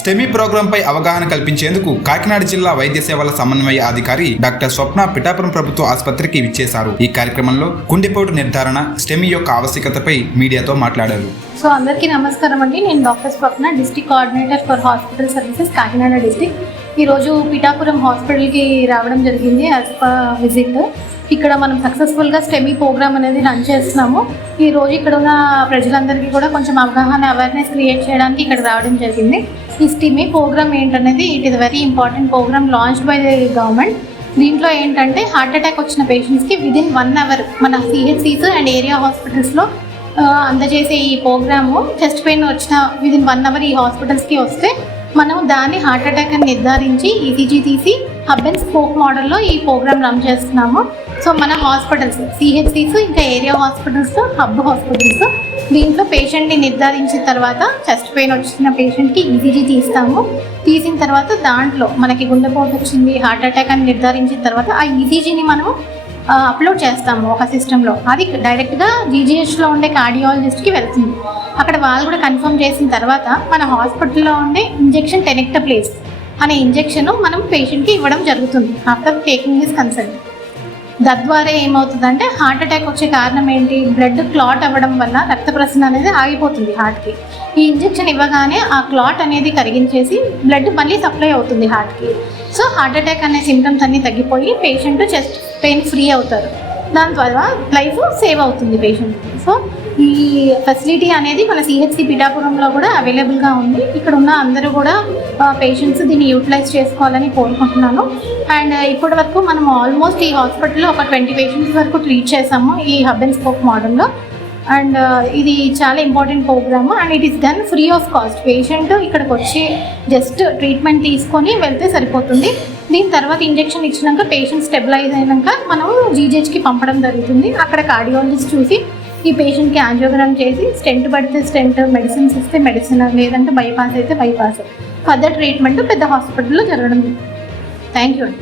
STEMI ప్రోగ్రాంపై అవగాహన కల్పించేందుకు కాకినాడ జిల్లా వైద్య సేవల సమన్వయ అధికారి డాక్టర్ స్వప్న పిఠాపురం ప్రభుత్వ ఆసుపత్రికి విచ్చేశారు. ఈ కార్యక్రమంలో గుండెపోటు నిర్ధారణ, స్టెమీ యొక్క ఆవశ్యకతపై మీడియాతో మాట్లాడారు. సో అందరికీ నమస్కారం అండి. నేను doctor Swapna, district coordinator for hospital services Kakinada district. ఈరోజు పిఠాపురం హాస్పిటల్కి రావడం జరిగింది యాజ్ పర్ విజిట్. ఇక్కడ మనం సక్సెస్ఫుల్గా స్టెమీ ప్రోగ్రామ్ అనేది రన్ చేస్తున్నాము. ఈరోజు ఇక్కడ ఉన్న ప్రజలందరికీ కూడా కొంచెం అవగాహన, అవేర్నెస్ క్రియేట్ చేయడానికి ఇక్కడ రావడం జరిగింది. ఈ స్టెమీ ప్రోగ్రామ్ ఏంటనేది it is very important program launched by the government. దీంట్లో ఏంటంటే హార్ట్ అటాక్ వచ్చిన పేషెంట్స్కి విదిన్ 1 అవర్ మన CHCs అండ్ ఏరియా హాస్పిటల్స్లో అందజేసే ఈ ప్రోగ్రాము చెస్ట్ పెయిన్ వచ్చిన విదిన్ 1 అవర్ ఈ హాస్పిటల్స్కి వస్తే మనం దాన్ని హార్ట్ అటాక్ అని నిర్ధారించి ECG తీసి హబ్ అండ్ స్పోక్ మోడల్లో ఈ ప్రోగ్రామ్ రన్ చేస్తున్నాము. సో మన హాస్పిటల్స్ CHCs ఇంకా ఏరియా హాస్పిటల్స్, హబ్ హాస్పిటల్స్ దీంట్లో పేషెంట్ని నిర్ధారించిన తర్వాత చెస్ట్ పెయిన్ వచ్చిన పేషెంట్కి ECG తీస్తాము. తీసిన తర్వాత దాంట్లో మనకి గుండెపోటు వచ్చింది, హార్ట్ అటాక్ అని నిర్ధారించిన తర్వాత ఆ ECGని మనము అప్లోడ్ చేస్తాము ఒక సిస్టంలో. అది డైరెక్ట్గా GGHలో ఉండే కార్డియాలజిస్ట్కి వెళ్తుంది. అక్కడ వాళ్ళు కూడా కన్ఫర్మ్ చేసిన తర్వాత మన హాస్పిటల్లో ఉండే ఇంజెక్షన్ టెనెక్టప్లేస్ అనే ఇంజెక్షన్ మనం పేషెంట్కి ఇవ్వడం జరుగుతుంది ఆఫ్టర్ టేకింగ్ హిస్ కన్సల్ట్. తద్వారా ఏమవుతుందంటే హార్ట్ అటాక్ వచ్చే కారణం ఏంటి? బ్లడ్ క్లాట్ అవ్వడం వల్ల రక్త ప్రసరణ అనేది ఆగిపోతుంది హార్ట్కి. ఈ ఇంజెక్షన్ ఇవ్వగానే ఆ క్లాట్ అనేది కరిగించేసి బ్లడ్ మళ్ళీ సప్లై అవుతుంది హార్ట్కి. సో హార్ట్ అటాక్ అనే సిమ్టమ్స్ అన్నీ తగ్గిపోయి పేషెంట్ చెస్ట్ పెయిన్ ఫ్రీ అవుతారు. దాని ద్వారా లైఫ్ సేవ్ అవుతుంది పేషెంట్కి. సో ఈ ఫెసిలిటీ అనేది మన CHC పిఠాపురంలో కూడా అవైలబుల్గా ఉంది. ఇక్కడ ఉన్న అందరూ కూడా పేషెంట్స్ దీన్ని యూటిలైజ్ చేసుకోవాలని కోరుకుంటున్నాను. అండ్ ఇప్పటి వరకు మనం ఆల్మోస్ట్ ఈ హాస్పిటల్లో ఒక 20 పేషెంట్స్ వరకు ట్రీట్ చేసాము ఈ హబ్ అండ్ స్పోక్ మోడల్లో. అండ్ ఇది చాలా important program and it is done free of cost. Patient ఇక్కడికి వచ్చి జస్ట్ ట్రీట్మెంట్ తీసుకొని వెళ్తే సరిపోతుంది. దీని తర్వాత ఇంజెక్షన్ ఇచ్చినాక పేషెంట్ స్టెబిలైజ్ అయినాక మనం GGHకి పంపడం జరుగుతుంది. అక్కడ కార్డియాలజిస్ట్ చూసి ఈ పేషెంట్కి యాంజియోగ్రామ్ చేసి స్టెంట్ పడితే స్టెంట్, మెడిసిన్స్ ఇస్తే మెడిసిన్, లేదంటే బైపాస్ అయితే బైపాస్. ఫర్దర్ ట్రీట్మెంట్ పెద్ద హాస్పిటల్లో జరగడం. థ్యాంక్ యూ అండి.